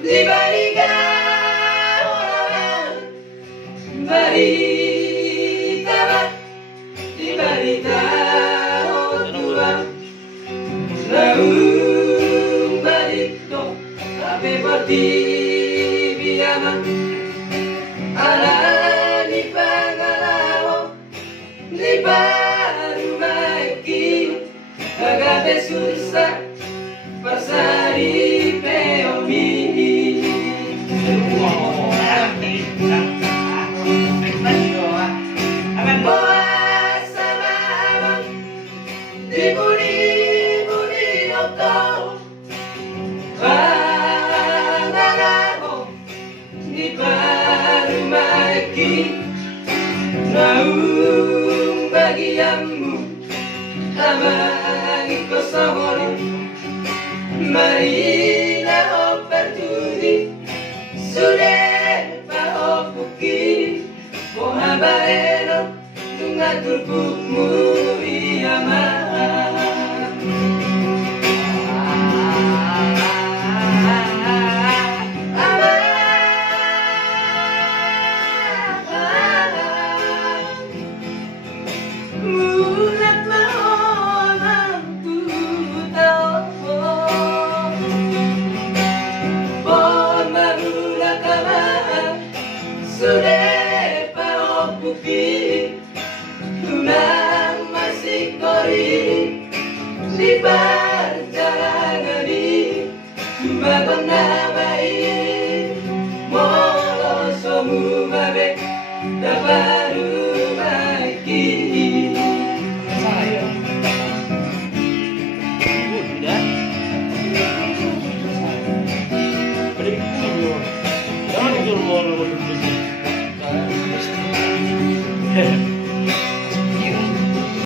di balik orang beritamat di balik tahun laung balik to tapi pati biyaman ala di pangalaho di baru maiki agate susah pasari peomini di budi oto pangaramo di baru maiki naung bagianmu amangi kosongoro marina opportuni sudah paopuki pohabaeno tungatur bukmu iyama mulat maolang tutao bon marula kamaan sudah paopuki tunang masih kori di perjalanan ini bagon namai molo somu babe daparu maiki Jangan